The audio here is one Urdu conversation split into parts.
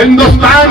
ہندوستان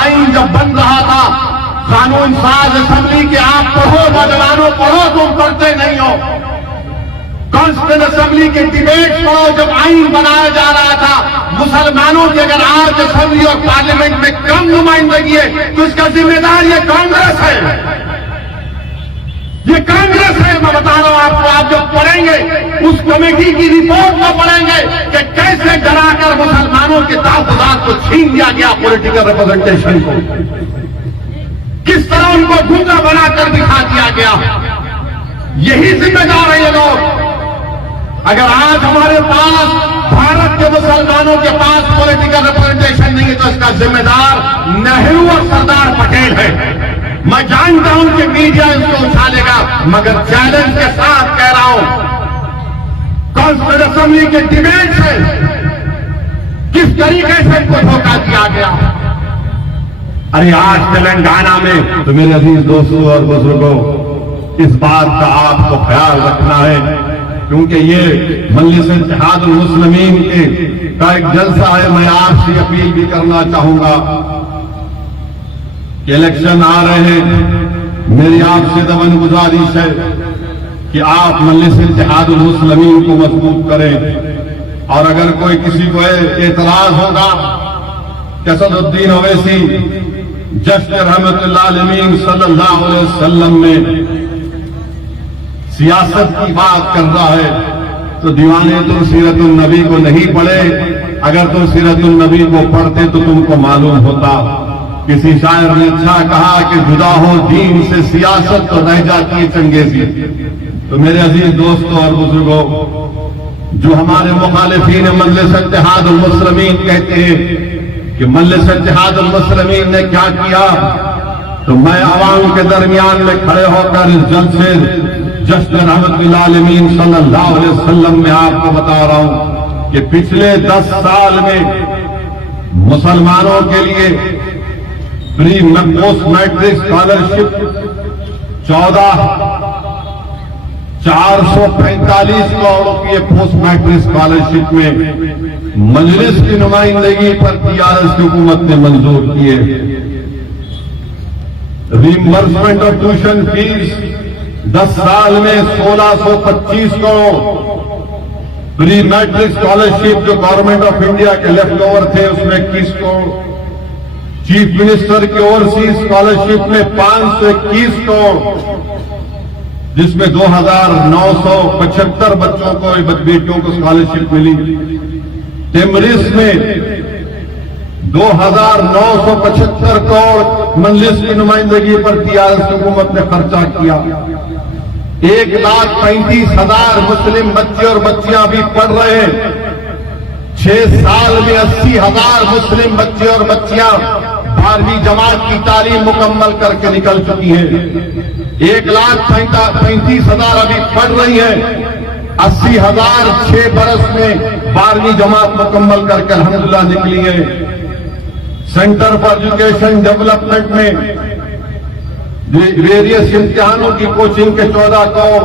آئین جب بن رہا تھا، قانون ساز اسمبلی کے آپ پڑھو نوجوانوں پڑھو، تم پڑھتے نہیں ہو. کانسٹیٹیوشن اسمبلی کے ڈیبیٹ پڑھو. جب آئین بنایا جا رہا تھا، مسلمانوں کی اگر آج اسمبلی اور پارلیمنٹ میں کم نمائندگی ہے تو اس کا ذمہ دار یہ کانگریس ہے. یہ کانگریس ہے. میں بتا رہا ہوں آپ کو، آپ جب پڑھیں گے اس کمیٹی کی رپورٹ کو پڑھیں گے کہ کیسے ڈرا کر مسلمانوں کے تحفظات کو چھین دیا گیا، پولیٹیکل ریپرزنٹیشن کو کس طرح ان کو گنگا بنا کر دکھا دیا گیا. یہی ذمہ دار ہے یہ لوگ. اگر آج ہمارے پاس بھارت کے مسلمانوں کے پاس پولیٹیکل ریپرزنٹیشن نہیں ہے تو اس کا ذمہ دار نہرو اور سردار پٹیل ہے. میں جانتا ہوں کہ میڈیا اس کو اچھالے گا، مگر چیلنج کے ساتھ کہہ رہا ہوں، کانسٹیٹیوشن اسمبلی کے ڈیبیٹ سے کس طریقے سے ان کو دھوکہ دیا گیا. ارے آج تلنگانہ میں تو میرے عزیز دوستوں اور بزرگوں، اس بات کا آپ کو خیال رکھنا ہے، کیونکہ یہ مجلس اتحاد المسلمین کا ایک جلسہ ہے. میں آپ سے اپیل بھی کرنا چاہوں گا کہ الیکشن آ رہے ہیں. میری آپ سے دمن گزارش ہے کہ آپ مجلس اتحاد المسلمین کو مضبوط کریں. اور اگر کوئی کسی کو اعتراض ہوگا کہ اسد الدین اویسی جشن رحمت اللہ علیہ صلی اللہ علیہ وسلم میں سیاست کی بات کر رہا ہے تو دیوانے تم سیرت النبی کو نہیں پڑھے. اگر تم سیرت النبی کو پڑھتے تو تم کو معلوم ہوتا. کسی شاعر نے اچھا کہا کہ جدا ہو دین سے سیاست تو رہ جاتی ہے چنگیزی. تو میرے عزیز دوستوں اور بزرگوں، جو ہمارے مخالفین مجلس اتحاد المسلمین کہتے ہیں کہ مجلس اتحاد المسلمین نے کیا کیا، تو میں عوام کے درمیان میں کھڑے ہو کر اس جلسے جشن رحمت العالمین صلی اللہ علیہ وسلم میں آپ کو بتا رہا ہوں کہ پچھلے 10 سال میں مسلمانوں کے لیے پری پوسٹ میٹرک اسکالرشپ 445 کروڑ روپئے پوسٹ میٹرک اسکالرشپ میں مجلس کی نمائندگی پر TRS کی حکومت نے منظور کیے. ریمبرسمنٹ آف ٹیوشن فیس 10 سال میں 1625 کروڑ. پری میٹرک اسکالرشپ جو گورنمنٹ آف انڈیا کے لیفٹ اوور تھے اس میں 21 کروڑ. چیف منسٹر کی اوورسیز اسکالرشپ میں 521 کروڑ، جس میں 2975 بچوں کو بیٹیوں کو اسکالرشپ ملی. ٹیمرس میں 2975 کروڑ مجلس کی نمائندگی پر TRS حکومت نے خرچہ کیا. 1,35,000 مسلم بچے اور بچیاں بھی پڑھ رہے ہیں. 6 سال میں 80,000 مسلم بچے اور بچیاں 12ویں جماعت کی تعلیم مکمل کر کے نکل چکی ہیں. 1,35,000 ابھی پڑھ رہی ہیں. 80,000 6 برس میں 12ویں جماعت مکمل کر کے الحمدللہ نکلی ہے. سینٹر فار ایجوکیشن ڈیولپمنٹ میں ویریس امتحانوں کی کوچنگ کے 14 crore.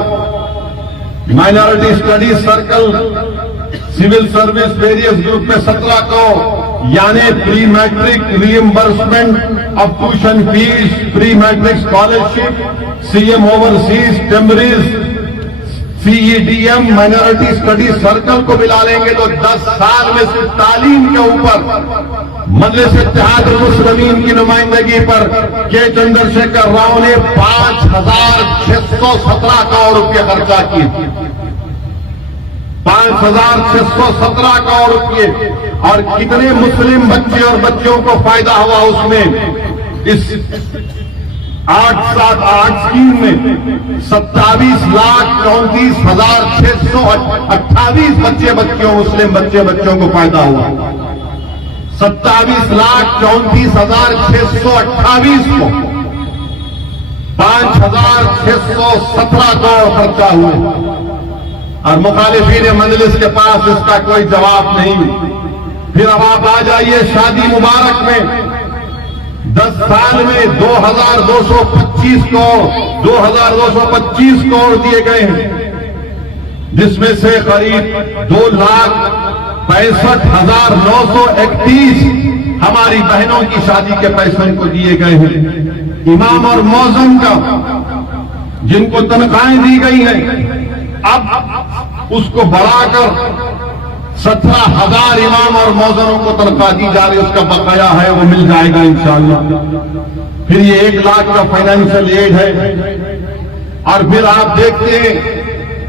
Minority studies circle civil service various group میں 17 کروڑ. یعنی pre matric reimbursement of tuition fees, pre matric scholarship, CM overseas, ٹیمریز، CEDM، مائنارٹی اسٹڈیز سرکل کو ملا لیں گے تو 10 سال میں صرف تعلیم کے اوپر مجلس اتحاد المسلمین کی نمائندگی پر کے چندرشیکھر راؤ نے 5,617 کروڑ روپے خرچہ کیے. 5,617 کروڑ روپے. اور کتنے مسلم بچے اور بچوں کو فائدہ ہوا اس میں. اس 8 اسکیم میں 27,34,628 مسلم بچوں کو فائدہ ہوا. 27,34,628 کو 5,617 کروڑ خرچہ ہوئے. اور مخالفین مجلس کے پاس اس کا کوئی جواب نہیں. پھر اب آپ آ جائیے شادی مبارک میں 10 سال میں 2,225 کروڑ دیے گئے ہیں، جس میں سے قریب 2,00,000 65,931 ہماری بہنوں کی شادی کے پیسے ان کو دیے گئے ہیں. امام اور مؤذن کا جن کو تنخواہیں دی گئی ہیں اب اس کو بڑھا کر 17,000 امام اور مؤذنوں کو تنخواہ دی جا رہی ہے. اس کا بقایا ہے وہ مل جائے گا انشاءاللہ. پھر یہ 1 لاکھ کا فائنینشیل ایڈ ہے. اور پھر آپ دیکھتے ہیں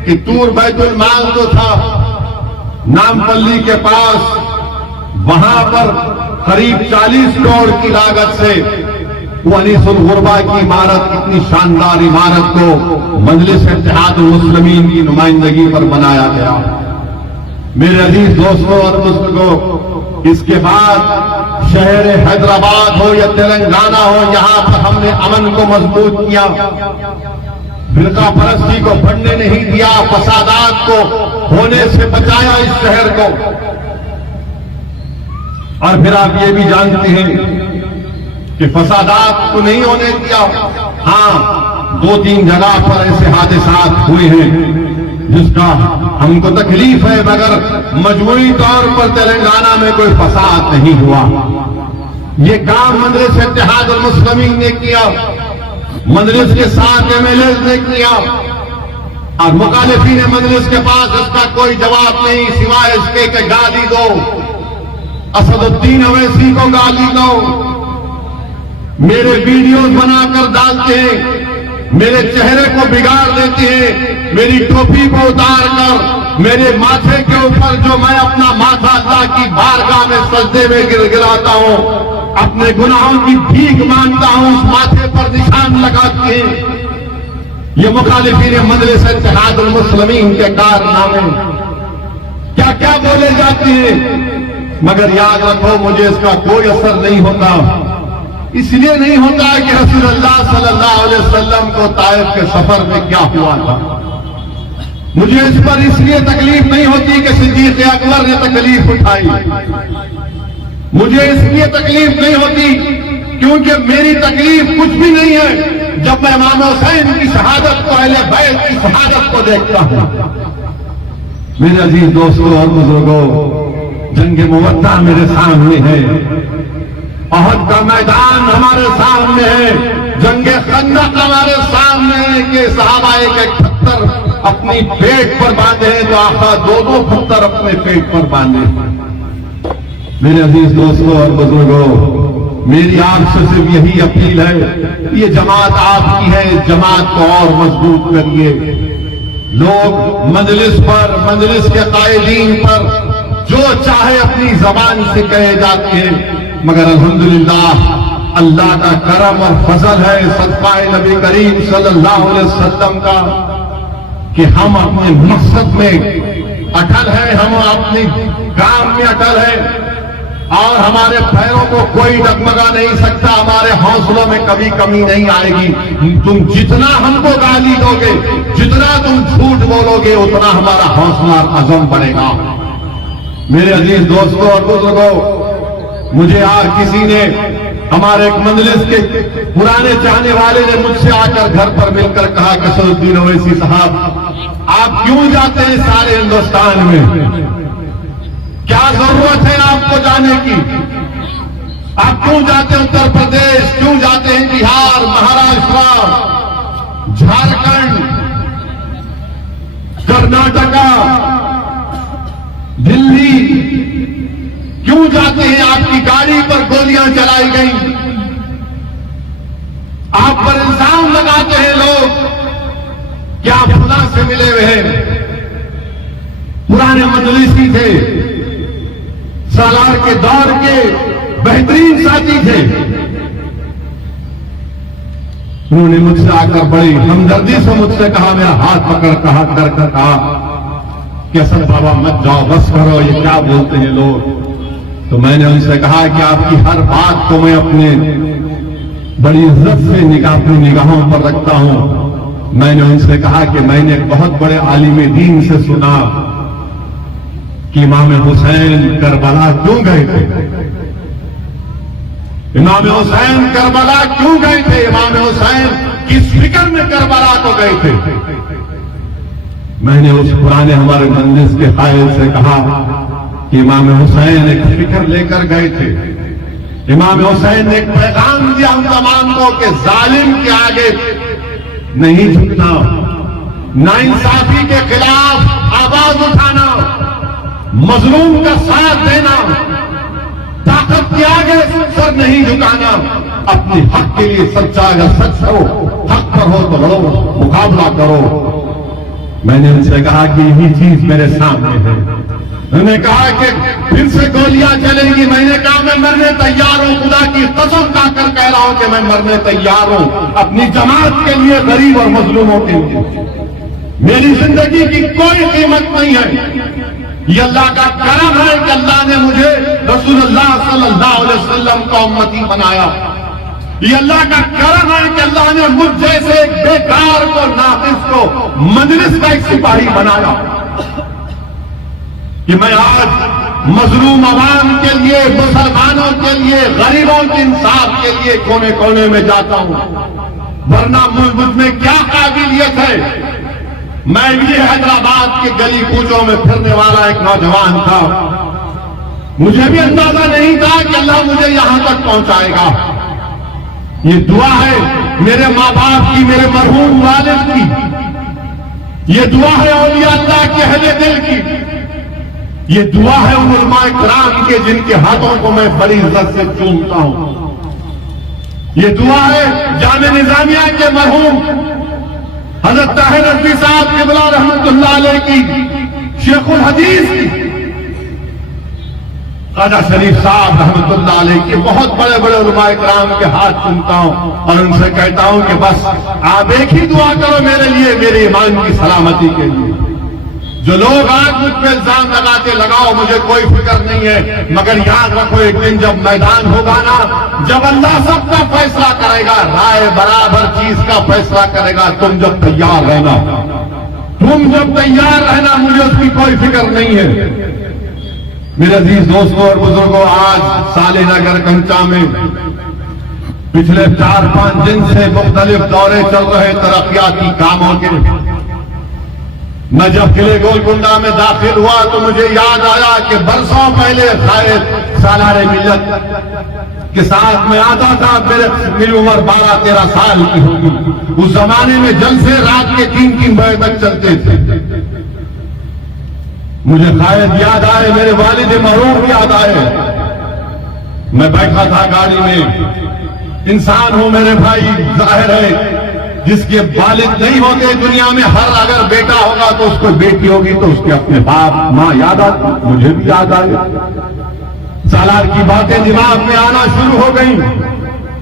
کہ تور بیت المال جو تھا نامپلی کے پاس وہاں پر قریب 40 کروڑ کی لاگت سے وہ انیس الغربا کی عمارت اتنی شاندار عمارت کو مجلس اتحاد المسلمین کی نمائندگی پر بنایا گیا. میرے عزیز دوستوں اور بزرگوں اس کے بعد شہر حیدرآباد ہو یا تلنگانہ ہو یہاں پر ہم نے امن کو مضبوط کیا. فرقہ پرستی کو بڑھنے نہیں دیا. فسادات کو ہونے سے بچایا اس شہر کو. اور پھر آپ یہ بھی جانتے ہیں کہ فسادات کو نہیں ہونے دیا. ہاں 2-3 جگہ پر ایسے حادثات ہوئے ہیں جس کا ہم کو تکلیف ہے مگر مجموعی طور پر تلنگانہ میں کوئی فساد نہیں ہوا. یہ کام مجلس اتحاد المسلمین نے کیا. مجلس کے 7 MLAs نے کیا اور مخالفین مجلس کے پاس اس کا کوئی جواب نہیں سوائے اس کے کہ گالی دو. اسد الدین اویسی کو گالی دو. میرے ویڈیوز بنا کر ڈالتے ہیں. میرے چہرے کو بگاڑ دیتے ہیں. میری ٹوپی کو اتار کر میرے ماتھے کے اوپر جو میں اپنا ماتھا اللہ کی بارگاہ میں سجدے میں گراتا ہوں اپنے گناہوں کی بھیک مانگتا ہوں اس ماتھے پر نشان لگاتے ہیں. یہ مخالفین مجلس اتحاد المسلمین کے کارنامے کیا کیا بولے جاتے ہیں مگر یاد رکھو مجھے اس کا کوئی اثر نہیں ہوتا. اس لیے نہیں ہوتا کہ رسول اللہ صلی اللہ علیہ وسلم کو طائف کے سفر میں کیا ہوا تھا. مجھے اس پر اس لیے تکلیف نہیں ہوتی کہ صدیق اکبر نے تکلیف اٹھائی. مجھے اس لیے تکلیف نہیں ہوتی کیونکہ میری تکلیف کچھ بھی نہیں ہے جب میں امام حسین کی شہادت کو اہل بیت کی شہادت کو دیکھتا ہوں. میرے عزیز دوستوں اور بزرگوں جنگ موطا میرے سامنے ہے. احد کا میدان ہمارے سامنے ہے. جنگ خندق ہمارے سامنے ہے کہ صحابہ ایک پتھر اپنی پیٹ پر باندھے جو آقا 2 پتھر اپنے پیٹ پر باندھے. میرے عزیز دوستوں اور بزرگوں میری آپ سے صرف یہی اپیل ہے یہ جماعت آپ کی ہے. اس جماعت کو اور مضبوط کریے. لوگ مجلس پر مجلس کے قائدین پر جو چاہے اپنی زبان سے کہے جاتے ہیں مگر الحمدللہ اللہ کا کرم اور فضل ہے صدقہ نبی کریم صلی اللہ علیہ وسلم کا کہ ہم اپنے مقصد میں اٹل ہیں. ہم اپنے کام میں اٹل ہیں اور ہمارے پیروں کو کوئی ڈگمگا نہیں سکتا. ہمارے حوصلوں میں کبھی کمی نہیں آئے گی. تم جتنا ہم کو گالی دو گے جتنا تم جھوٹ بولو گے اتنا ہمارا حوصلہ عزم بڑھے گا. میرے عزیز دوستوں اور بزرگوں مجھے کسی نے ہمارے ایک مجلس کے پرانے چاہنے والے نے مجھ سے آ کر گھر پر مل کر کہا کہ اسد الدین اویسی صاحب آپ کیوں جاتے ہیں سارے ہندوستان میں؟ کیا ضرورت ہے آپ کو جانے کی؟ آپ کیوں جاتے ہیں اتر پردیش؟ کیوں جاتے ہیں بہار، مہاراشٹر، جھارکھنڈ، کرناٹکا، دلی؟ کیوں جاتے ہیں؟ آپ کی گاڑی پر گولیاں چلائی گئیں. آپ پر الزام لگاتے ہیں لوگ کہ آپ خدا سے ملے ہوئے ہیں. پرانے مجلسی تھے، سالار کے دور کے بہترین ساتھی تھے. انہوں نے مجھ سے آ کر بڑی ہمدردی سے مجھ سے کہا، میرا ہاتھ پکڑ کر ہاتھ کر کہا کہ اسد بابا مت جاؤ، بس کرو، یہ کیا بولتے ہیں لوگ. تو میں نے ان سے کہا کہ آپ کی ہر بات کو میں اپنے بڑی عزت سے اپنی نگاہوں پر رکھتا ہوں. میں نے ان سے کہا کہ میں نے ایک بہت بڑے عالم دین سے سنا کہ امام حسین کربلا کیوں گئے تھے. امام حسین کربلا کیوں گئے تھے؟ امام حسین کس فکر میں کربلا کو گئے تھے؟ میں نے اس پرانے ہمارے مجلس کے قائد سے کہا کہ امام حسین ایک فکر لے کر گئے تھے. امام حسین نے ایک پیغام دیا ہم تمام کو کہ ظالم کے آگے نہیں جھکنا، ناانصافی کے خلاف آواز اٹھانا، مظلوم کا ساتھ دینا، طاقت کے آگے سر نہیں جھکانا، اپنے حق کے لیے سچا اگر سچ ہو، حق پر ہو تو لڑو، مقابلہ کرو. میں نے ان سے کہا کہ یہی چیز میرے سامنے ہے. انہوں نے کہا کہ پھر سے گولیاں چلیں گی. میں نے کہا میں مرنے تیار ہوں، خدا کی قسم کھا کر کہہ رہا ہوں کہ میں مرنے تیار ہوں، اپنی جماعت کے لیے، غریب اور مظلوموں کے لیے. میری زندگی کی کوئی قیمت نہیں ہے. یہ اللہ کا کرم ہے کہ اللہ نے مجھے رسول اللہ صلی اللہ علیہ وسلم کا امتی بنایا. یہ اللہ کا کرم ہے کہ اللہ نے مجھ جیسے ایک بیکار کو، ناقص کو مجلس کا ایک سپاہی بنایا کہ میں آج مظلوم عوام کے لیے، مسلمانوں کے لیے، غریبوں کے انصاف کے لیے کونے کونے میں جاتا ہوں. ورنہ مجھ میں کیا قابلیت ہے؟ میں بھی حیدرآباد کے گلی کوچوں میں پھرنے والا ایک نوجوان تھا. مجھے بھی اندازہ نہیں تھا کہ اللہ مجھے یہاں تک پہنچائے گا. یہ دعا ہے میرے ماں باپ کی، میرے مرحوم والد کی. یہ دعا ہے اولیاء اللہ کے اہل دل کی. یہ دعا ہے ان علماء کرام کے جن کے ہاتھوں کو میں بڑی عزت سے چومتا ہوں. یہ دعا ہے جامعہ نظامیہ کے مرحوم حضرت طاہر رضوی صاحب قبلہ رحمت اللہ علیہ کی، شیخ الحدیث کی، خواجہ شریف صاحب رحمت اللہ علیہ کے، بہت بڑے بڑے علماء کرام کے ہاتھ چومتا ہوں اور ان سے کہتا ہوں کہ بس آپ ایک ہی دعا کرو میرے لیے، میرے ایمان کی سلامتی کے لیے. جو لوگ آج مجھ پہ الزام لگاتے، لگاؤ، مجھے کوئی فکر نہیں ہے، مگر یاد رکھو ایک دن جب میدان ہوگا نا، جب اللہ سب کا فیصلہ کرے گا، رائے برابر چیز کا فیصلہ کرے گا، تم جب تیار رہنا، تم جب تیار رہنا، مجھے اس کی کوئی فکر نہیں ہے. میرے عزیز دوستوں اور بزرگوں، آج سالے نگر کنچا میں پچھلے 4-5 دن سے مختلف دورے چل رہے ترقیاتی کاموں کے. میں جب قلعے گولکنڈہ میں داخل ہوا تو مجھے یاد آیا کہ برسوں پہلے شاید سالار ملت کے ساتھ میں آتا تھا. میری عمر 12-13 سال کی ہوگی. اس زمانے میں جلسے رات کے 3-3 بجے تک چلتے تھے. مجھے قائد یاد آئے، میرے والد مرحوم یاد آئے. میں بیٹھا تھا گاڑی میں. انسان ہوں میرے بھائی، ظاہر ہے جس کے والد نہیں ہوتے دنیا میں، ہر اگر بیٹا ہوگا تو اس کو بیٹی ہوگی تو اس کے اپنے باپ ماں یاد آتے. مجھے بھی یاد آئے. سالار کی باتیں دماغ میں آنا شروع ہو گئیں.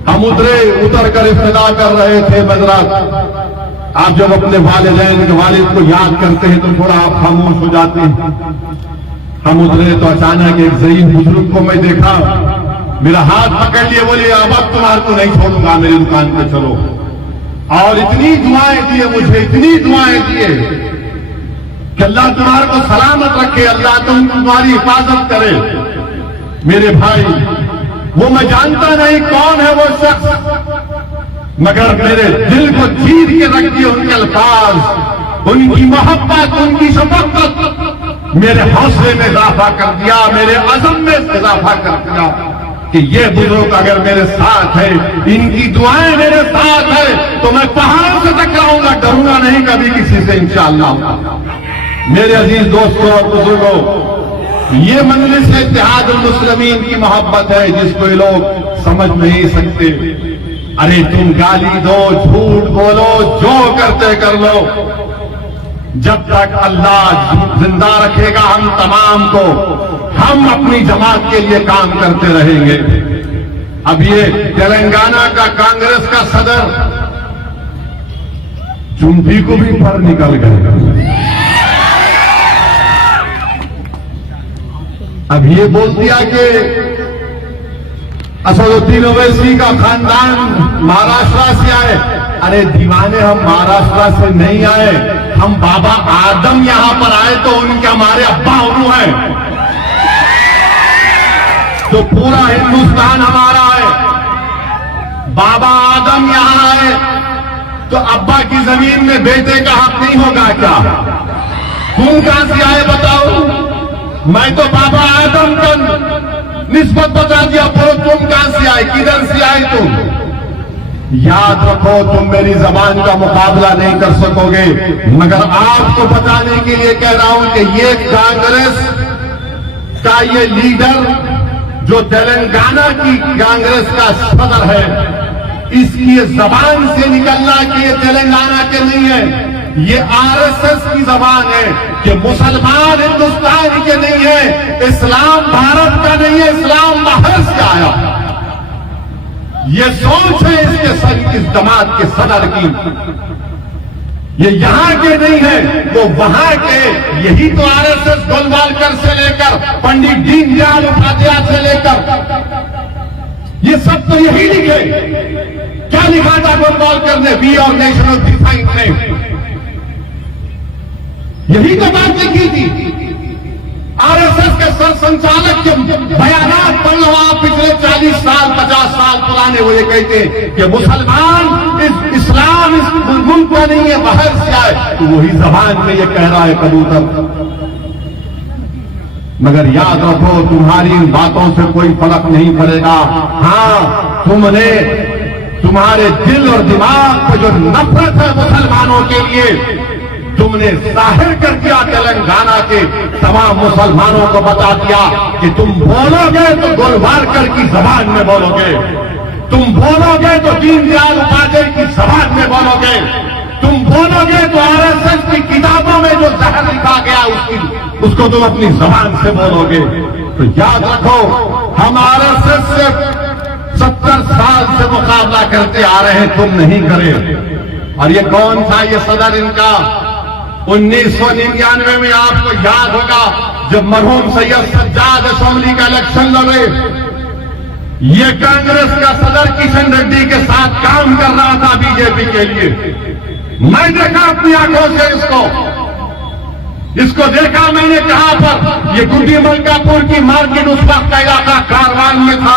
ہم اتر کر ابتدا کر رہے تھے مذرات. آپ جب اپنے والدین کے والد کو یاد کرتے ہیں تو تھوڑا آپ خاموش ہو جاتے ہیں. ہم اترے تو اچانک ایک ضعیف بزرگ کو میں دیکھا. میرا ہاتھ پکڑ لیے، بولے اب تمہارے کو نہیں چھوڑوں گا، میری دکان پہ چلو. اور اتنی دعائیں دیے مجھے، اتنی دعائیں دیے کہ اللہ تمہارے کو سلامت رکھے، اللہ تمہاری حفاظت کرے. میرے بھائی، وہ میں جانتا نہیں کون ہے وہ شخص، مگر میرے دل کو چیر کے رکھ دیے ان کے الفاظ، ان کی محبت، ان کی شفقت میرے حوصلے میں اضافہ کر دیا، میرے عزم میں اضافہ کر دیا کہ یہ بزرگ اگر میرے ساتھ ہے، ان کی دعائیں میرے ساتھ ہے تو میں پہاڑوں سے ٹکراؤں گا، ڈروں گا نہیں کبھی کسی سے انشاءاللہ. میرے عزیز دوستوں اور بزرگوں، یہ مجلس اتحاد المسلمین کی محبت ہے جس کو یہ لوگ سمجھ نہیں سکتے. ارے تم گالی دو، جھوٹ بولو، جو کرتے کر لو، جب تک اللہ زندہ رکھے گا ہم تمام کو، ہم اپنی جماعت کے لیے کام کرتے رہیں گے. اب یہ تلنگانہ کا کانگریس کا صدر چنبی کو بھی پر نکل گئے. اب یہ بول دیا کہ اسد الدین اویسی کا خاندان مہاراشٹر سے آئے. ارے دیوانے، ہم مہاراشٹر سے نہیں آئے، ہم بابا آدم یہاں پر آئے تو ان کے ہمارے ابا انہوں ہیں. تو پورا ہندوستان ہمارا ہے. بابا آدم یہاں آئے تو ابا کی زمین میں بیٹے کا حق نہیں ہوگا کیا؟ تم کہاں سے آئے بتاؤ؟ میں تو بابا آدم کا نسبت بتا دیا، بولو تم کہاں سے آئے، کدھر سے آئے تم؟ یاد رکھو تم میری زبان کا مقابلہ نہیں کر سکو گے، مگر آپ کو بتانے کے لیے کہہ رہا ہوں کہ یہ کانگریس کا یہ لیڈر جو تلنگانہ کی کانگریس کا صدر ہے، اس کی زبان سے نکلنا کہ یہ تلنگانہ کے نہیں ہے، یہ RSS کی زبان ہے کہ مسلمان ہندوستان کے نہیں ہے، اسلام بھارت کا نہیں ہے، اسلام باہر سے آیا۔ یہ سوچ ہے اس جماعت کے صدر کی، یہ یہاں کے نہیں ہے، وہ وہاں کے۔ یہی تو RSS گولوالکر سے لے کر پنڈت دین دیال اپادھیائے سے لے کر یہ سب تو یہی لکھے۔ کیا لکھا تھا گولوالکر نے وی اور نیشن آف ڈیفائن میں؟ یہی تو بات لکھی تھی۔ RSS کے سر سنچالک کے بیانات پڑھ لو آپ، پچھلے 40 سال 50 سال پرانے، وہ یہ کہتے ہیں کہ مسلمان اسلام اس ملک کا نہیں ہے، باہر سے آئے، تو وہی زبان میں یہ کہہ رہا ہے کبوتر۔ مگر یاد رکھو تمہاری ان باتوں سے کوئی فرق نہیں پڑے گا۔ ہاں تم نے تمہارے دل اور دماغ پہ جو نفرت ہے مسلمانوں کے لیے، تم نے ظاہر کر دیا، تلنگانہ کے تمام مسلمانوں کو بتا دیا کہ تم بولو گے تو گولوالکر کی زبان میں بولو گے، تم بولو گے تو دین دیال اپادھیائے کی زبان میں بولو گے، تم بولو گے تو RSS کی کتابوں میں جو زہر لکھا گیا اس کو تم اپنی زبان سے بولو گے۔ تو یاد رکھو ہم RSS سے 70 سال سے مقابلہ کرتے آ رہے ہیں، تم نہیں کرے۔ اور یہ کون تھا یہ صدر ان کا؟ 1999 میں آپ کو یاد ہوگا جب مرحوم سید سجاد اسمبلی کا الیکشن لڑے، یہ کانگریس کا صدر کشن ریڈی کے ساتھ کام کر رہا تھا BJP کے لیے۔ میں دیکھا اپنی آنکھوں سے اس کو دیکھا، میں نے کہا پر یہ گڈی ملکا پور کی مارکیٹ اس وقت کا علاقہ کاروان میں تھا،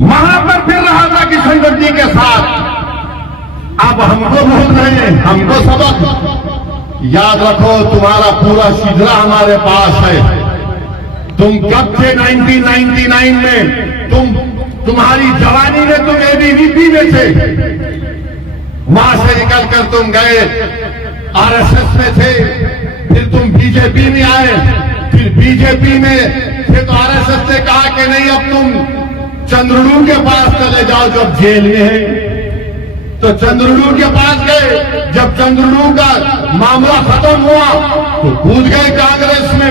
وہاں پر پھر رہا تھا کشن ریڈی کے ساتھ۔ اب ہم کو بول رہے ہیں، ہم کو سبق یاد رکھو، تمہارا پورا شجرا ہمارے پاس ہے۔ تم کب تھے 1999 میں؟ تمہاری جوانی میں تم ABVP میں تھے، وہاں سے نکل کر تم گئے RSS میں تھے، پھر تم BJP میں آئے، پھر BJP میں پھر تو RSS نے کہا کہ نہیں اب تم چندرڑو کے پاس چلے جاؤ جو اب جیل میں ہے، تو چندرڑو کے پاس گئے۔ جب چندرڑو کا معاملہ ختم ہوا تو کود گئے کانگریس میں۔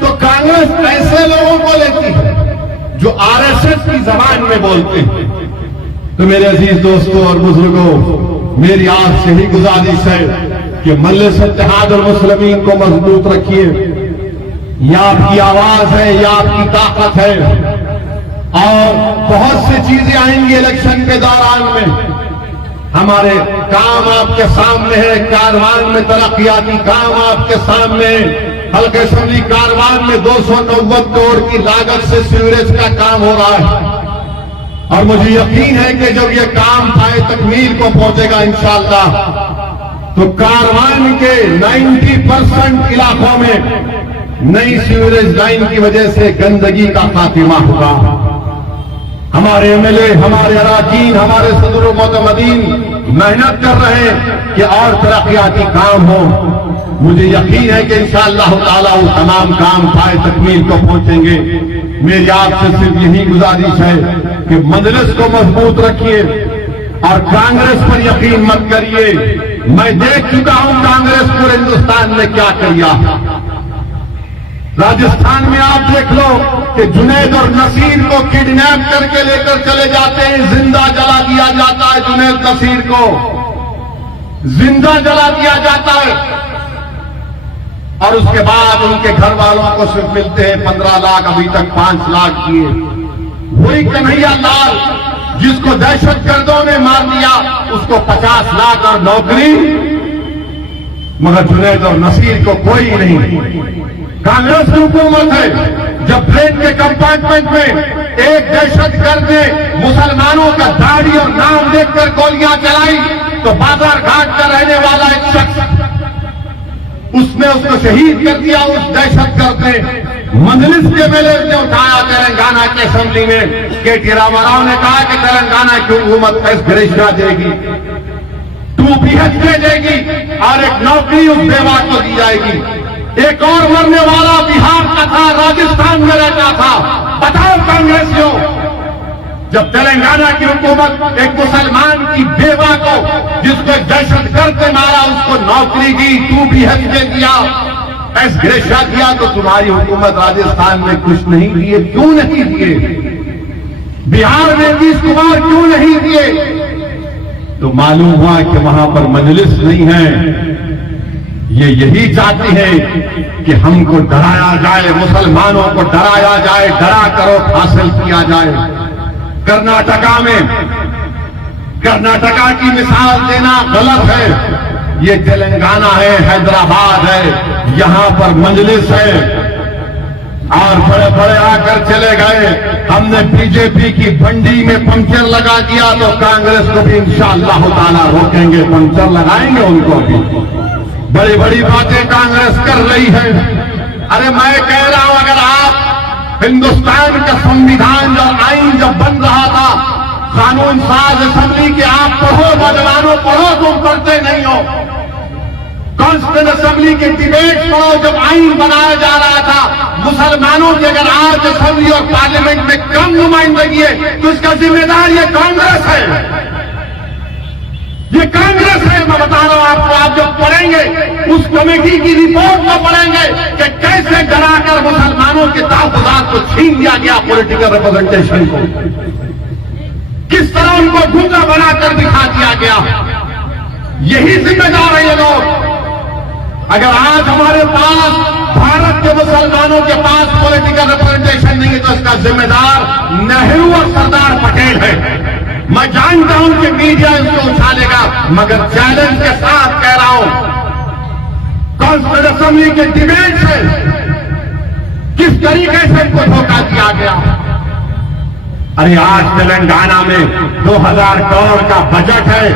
تو کانگریس ایسے لوگوں کو لیتی ہے جو RSS کی زبان میں بولتے ہیں۔ تو میرے عزیز دوستوں اور بزرگوں، میری آپ سے ہی گزارش ہے کہ مجلس اتحاد المسلمین کو مضبوط رکھیے۔ یہ آپ کی آواز ہے، یہ آپ کی طاقت ہے، اور بہت سی چیزیں آئیں گی الیکشن کے دوران میں۔ ہمارے کام آپ کے سامنے ہے، کاروان میں ترقیاتی کام آپ کے سامنے ہے۔ حلقہ اسمبلی کاروان میں 290 کروڑ کی لاگت سے سیوریج کا کام ہو رہا ہے، اور مجھے یقین ہے کہ جب یہ کام پائے تکمیل کو پہنچے گا انشاءاللہ تو کاروان کے 90% علاقوں میں نئی سیوریج لائن کی وجہ سے گندگی کا خاتمہ ہوگا۔ ہمارے MLA، ہمارے اراکین، ہمارے صدر و معتمدین محنت کر رہے ہیں کہ اور ترقیاتی کام ہو۔ مجھے یقین ہے کہ انشاءاللہ تعالی وہ تمام کام پائے تکمیل کو پہنچیں گے۔ میری آپ سے صرف یہی گزارش ہے کہ مجلس کو مضبوط رکھیے اور کانگریس پر یقین مت کریے۔ میں دیکھ چکا ہوں کانگریس پورے ہندوستان میں کیا کیا۔ راجستھان میں آپ دیکھ لو کہ جنید اور نصیر کو کڈنیپ کر کے لے کر چلے جاتے ہیں، زندہ جلا دیا جاتا ہے، جنید نصیر کو زندہ جلا دیا جاتا ہے، اور اس کے بعد ان کے گھر والوں کو صرف ملتے ہیں 15 لاکھ، ابھی تک 5 لاکھ کیے۔ وہی کنہیا لال جس کو دہشت گردوں نے مار دیا، اس کو 50 لاکھ اور نوکری، مگر جنید اور نصیر کو کوئی نہیں۔ کانگریس کی حکومت ہے، جب ٹرین کے کمپارٹمنٹ میں ایک دہشت گرد نے مسلمانوں کا داڑھی اور نام دیکھ کر گولیاں چلائی تو بازار گھاٹ کا رہنے والا ایک شخص اس نے اس کو شہید کر دیا. اس دہشت گرد نے مجلس کے میلے سے اٹھایا تلنگانہ کی اسمبلی میں کہ ٹی راما راؤ نے کہا کہ تلنگانہ کی حکومت ایس گریشیا دے گی, 2 BH دے گی اور ایک نوکری اس بیوہ کو دی جائے گی. ایک اور مرنے والا بہار کا تھا, راجستھان میں رہتا تھا. بتاؤ کانگریسیوں, جب تلنگانہ کی حکومت ایک مسلمان کی بیوہ کو جس کو دہشت گرد نے مارا اس کو نوکری دی, 2 BH دے دیا, ایس گریشیا دیا, تو تمہاری حکومت راجستھان میں کچھ نہیں دیے. کیوں نہیں دیے؟ بہار میں نتیش کمار کیوں نہیں دیے؟ تو معلوم ہوا کہ وہاں پر مجلس نہیں ہے. یہ یہی چاہتی ہے کہ ہم کو ڈرایا جائے, مسلمانوں کو ڈرایا جائے, ڈرا کر ووٹ حاصل کیا جائے. کرناٹکا کی مثال دینا غلط ہے. یہ تلنگانہ ہے, حیدرآباد ہے, یہاں پر مجلس ہے اور بڑے بڑے آ کر چلے گئے. ہم نے بی جے پی کی بنڈی میں پنکچر لگا دیا تو کانگریس کو بھی انشاءاللہ تعالیٰ روکیں گے, پنکچر لگائیں گے ان کو بھی. بڑی بڑی باتیں کانگریس کر رہی ہے. ارے میں کہہ رہا ہوں, اگر آپ ہندوستان کا سنویدھان اور آئین جب بن رہا تھا, قانون ساز اسمبلی کے آپ پڑھو, نوجوانوں پڑھو, تم پڑھتے نہیں ہو. کانسٹیٹیوشن اسمبلی کے ڈیبیٹ پڑھو, جب آئین بنایا جا رہا تھا. مسلمانوں کی اگر آج اسمبلی اور پارلیمنٹ میں کم نمائندگی ہے تو اس کا ذمہ دار یہ کانگریس ہے. یہ کانگریس ہے. میں بتا رہا ہوں آپ کو, آپ جب پڑھیں گے اس کمیٹی کی رپورٹ کو پڑھیں گے کہ کیسے ڈرا کر مسلمانوں کے تحفظات کو چھین دیا گیا, پولیٹیکل ریپرزنٹیشن کو کس طرح ان کو گنگا بنا کر دکھا دیا گیا. یہی ذمہ دار ہے یہ لوگ. اگر آج ہمارے پاس بھارت کے مسلمانوں کے پاس پولیٹیکل ریپرزنٹیشن نہیں ہے تو اس کا ذمہ دار نہرو اور سردار پٹیل ہے. میں جانتا ہوں کہ میڈیا اس کو اچھالے گا, مگر چیلنج کے ساتھ کہہ رہا ہوں, کانسٹیٹیوشن اسمبلی کے ڈیبیٹ سے کس طریقے سے ان کو دھوکہ دیا گیا. ارے آج تلنگانہ میں 2000 کروڑ کا بجٹ ہے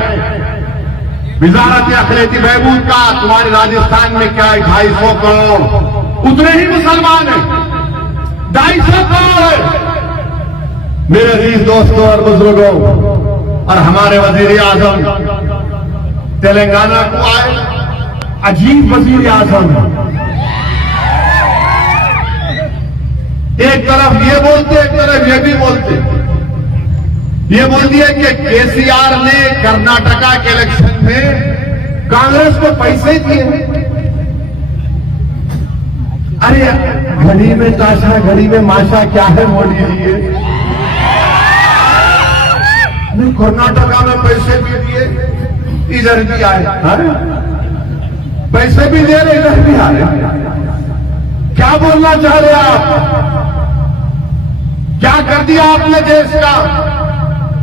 وزارت اقلیتی بہبود کا. تمہارے راجستھان میں کیا ہے, 250 کروڑ. اتنے ہی مسلمان ہیں, 250 کروڑ ہے. میرے عزیز دوستوں اور بزرگوں, اور ہمارے وزیر اعظم تلنگانہ کو آئے, عجیب وزیر اعظم. ایک طرف یہ بولتے, ایک طرف یہ بھی بولتے. یہ بولتی ہے کہ کے سی آر نے کرناٹکا کے الیکشن میں کانگریس کو پیسے دیے. ارے گھڑی میں تاشا, گھڑی میں ماشا, کیا ہے موڈی جی؟ نہیں, کرناٹکا میں پیسے بھی دیے, ادھر بھی آئے, پیسے بھی دے رہے, ادھر بھی آ رہے. کیا بولنا چاہ رہے آپ؟ کیا کر دیا آپ نے دیش کا؟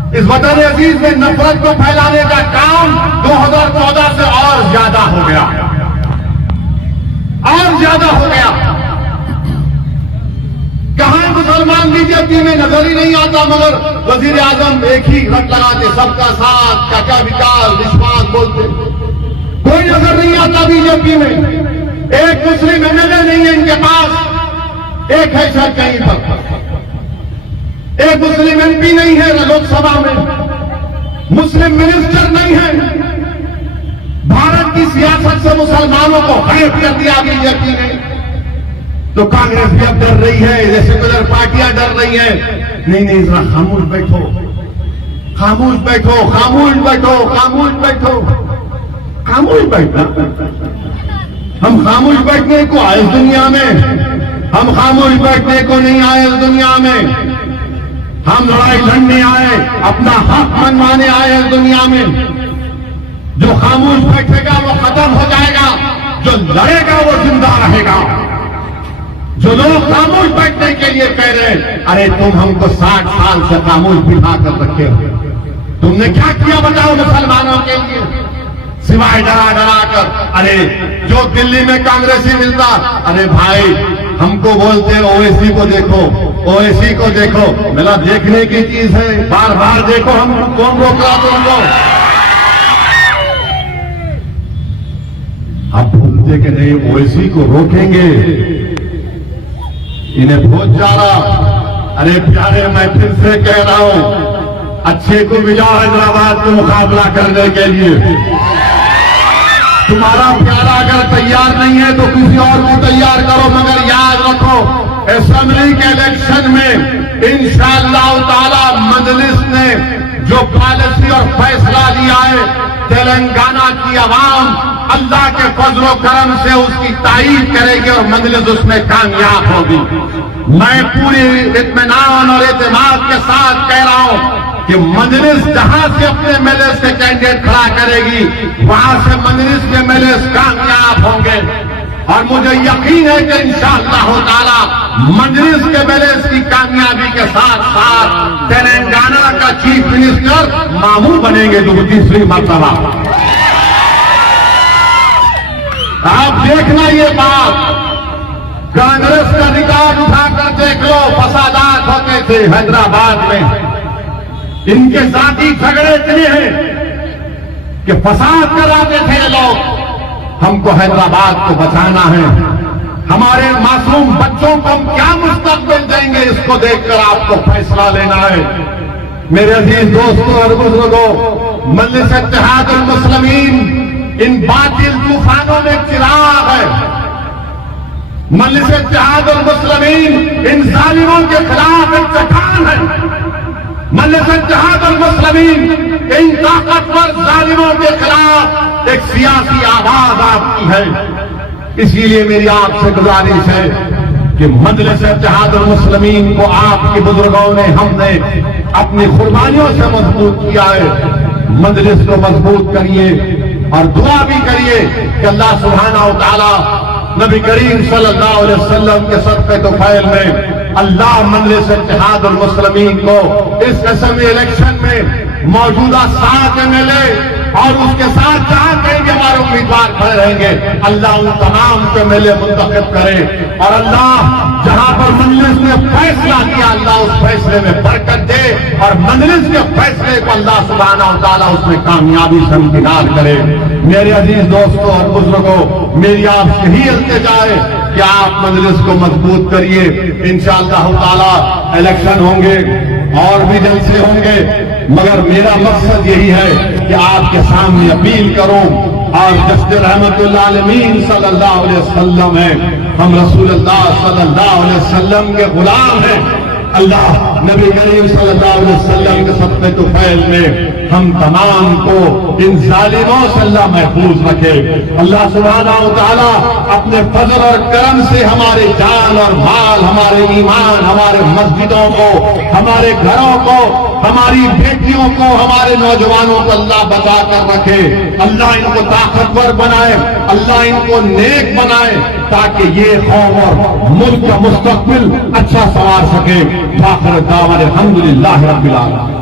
اس وطن عزیز میں نفرت کو پھیلانے کا کام 2014 سے اور زیادہ ہو گیا, اور زیادہ ہو گیا. کہاں مسلمان بی جے پی میں نظر ہی نہیں آتا, مگر وزیر اعظم ایک ہی رٹ لگاتے, سب کا ساتھ, چاچا وکاس, وشواس بولتے. کوئی نظر نہیں آتا بی جے پی میں. ایک مسلم ایم ایل اے نہیں ہے ان کے پاس, ایک ہے شاید کہیں پر. ایک مسلم ایم پی نہیں ہے لوک سبھا میں, مسلم منسٹر نہیں ہے. بھارت کی سیاست سے مسلمانوں کو غائب کر دیا بی جے پی نے. تو کانگریس بھی اب ڈر رہی ہے, یہ سیکولر پارٹیاں ڈر رہی ہیں. نہیں, ذرا خاموش بیٹھو, خاموش بیٹھو, خاموش بیٹھو, خاموش بیٹھو, خاموش بیٹھنا. ہم خاموش بیٹھنے کو آئے اس دنیا میں, ہم خاموش بیٹھنے کو نہیں آئے اس دنیا میں. ہم لڑائی لڑنے آئے, اپنا حق منوانے آئے اس دنیا میں. جو خاموش بیٹھے گا وہ ختم ہو جائے گا, جو لڑے گا وہ زندہ رہے گا. جو لوگ خاموش بیٹھنے کے لیے کہہ رہے ہیں, ارے تم ہم کو 60 سال سے خاموش بٹھا کر رکھے ہو, تم نے کیا کیا بتاؤ مسلمانوں کے لیے, سوائے ڈرا ڈرا کر. ارے جو دلی میں کانگریسی ملتا, ارے بھائی ہم کو بولتے او اے سی کو دیکھو, او اے سی کو دیکھو. ملا دیکھنے کی چیز ہے, بار بار دیکھو. ہم کون روک رہا تم کو؟ اب سمجھتے کہ نہیں اویسی کو روکیں گے، انہیں بہت جا رہا۔ ارے پیارے، میں پھر سے کہہ رہا ہوں، اچھے کو بھی جاؤ حیدرآباد کو مقابلہ کرنے کے لیے۔ تمہارا پیارا اگر تیار نہیں ہے تو کسی اور کو تیار کرو، مگر یاد رکھو اسمبلی کے الیکشن میں انشاءاللہ تعالی مجلس نے جو پالیسی اور فیصلہ لیا ہے، تلنگانہ کی عوام اللہ کے فضل و کرم سے اس کی تائید کرے گی اور مجلس اس میں کامیاب ہوگی۔ میں پوری اطمینان اور اعتماد کے ساتھ کہہ رہا ہوں کہ مجلس جہاں سے اپنے ایم ایل اے سے کینڈیڈیٹ کھڑا کرے گی وہاں سے مجلس کے ایم ایل اے کامیاب ہوں گے، اور مجھے یقین ہے کہ انشاءاللہ تعالی مجلس کے ایم ایل اے کی کامیابی کے ساتھ ساتھ تلنگانہ کا چیف منسٹر ماموں بنیں گے جو تیسری مرتبہ۔ آپ دیکھنا یہ بات، کانگریس کا ریکارڈ اٹھا کر دیکھ لو، فسادات ہوتے تھے حیدرآباد میں، ان کے ذاتی جھگڑے اتنے ہیں کہ فساد کراتے تھے لوگ۔ ہم کو حیدرآباد کو بچانا ہے، ہمارے معصوم بچوں کو ہم کیا مستقبل دیں گے، اس کو دیکھ کر آپ کو فیصلہ لینا ہے۔ میرے عزیز دوستوں اور بزرگوں، مجلس اتحاد المسلمین ان باطل طوفانوں میں چراغ ہے، مجلس اتحاد المسلمین ان ظالموں کے خلاف ایک چٹان ہے، مجلس اتحاد المسلمین ان طاقتور ظالموں کے خلاف ایک سیاسی آواز آپ کی ہے۔ اسی لیے میری آپ سے گزارش ہے کہ مجلس اتحاد المسلمین کو آپ کے بزرگوں نے، ہم نے اپنی قربانیوں سے مضبوط کیا ہے۔ مجلس کو مضبوط کریے اور دعا بھی کریے کہ اللہ سبحانہ و تعالی نبی کریم صلی اللہ علیہ وسلم کے صدقے طفیل میں اللہ مجلس اتحاد المسلمین کو اس اسمبلی الیکشن میں موجودہ 7 ایم ایل اے اور اس کے ساتھ جہاں کہیں گے ہمارے امیدوار کھڑے رہیں گے، اللہ ان تمام کو ایم ایل اے منتخب کرے، اور اللہ جہاں پر مجلس نے فیصلہ کیا اللہ اس فیصلے میں برکت دے، اور مجلس کے فیصلے کو اللہ سبحانہ و تعالیٰ اس میں کامیابی سے امتنان کرے۔ میرے عزیز دوستوں اور بزرگوں، میری آپ سے ہی التجا ہے کہ آپ مجلس کو مضبوط کریے۔ انشاءاللہ تعالی الیکشن ہوں گے اور بھی جلسے ہوں گے، مگر میرا مقصد یہی ہے کہ آپ کے سامنے اپیل کروں، اور جسد رحمت اللہ عالمین صلی اللہ علیہ وسلم ہے، ہم رسول اللہ صلی اللہ علیہ وسلم کے غلام ہیں۔ اللہ نبی کریم صلی اللہ علیہ وسلم کے صدقے طفیل میں ہم تمام کو ان ظالموں سے اللہ محفوظ رکھے۔ اللہ سبحانہ و تعالیٰ اپنے فضل اور کرم سے ہمارے جان اور مال، ہمارے ایمان، ہمارے مسجدوں کو، ہمارے گھروں کو، ہماری بیٹیوں کو، ہمارے نوجوانوں کو اللہ بچا کر رکھے۔ اللہ ان کو طاقتور بنائے، اللہ ان کو نیک بنائے، تاکہ یہ قوم اور ملک کا مستقبل اچھا سنوار سکے۔ آخر دعوانا الحمدللہ رب العالمین۔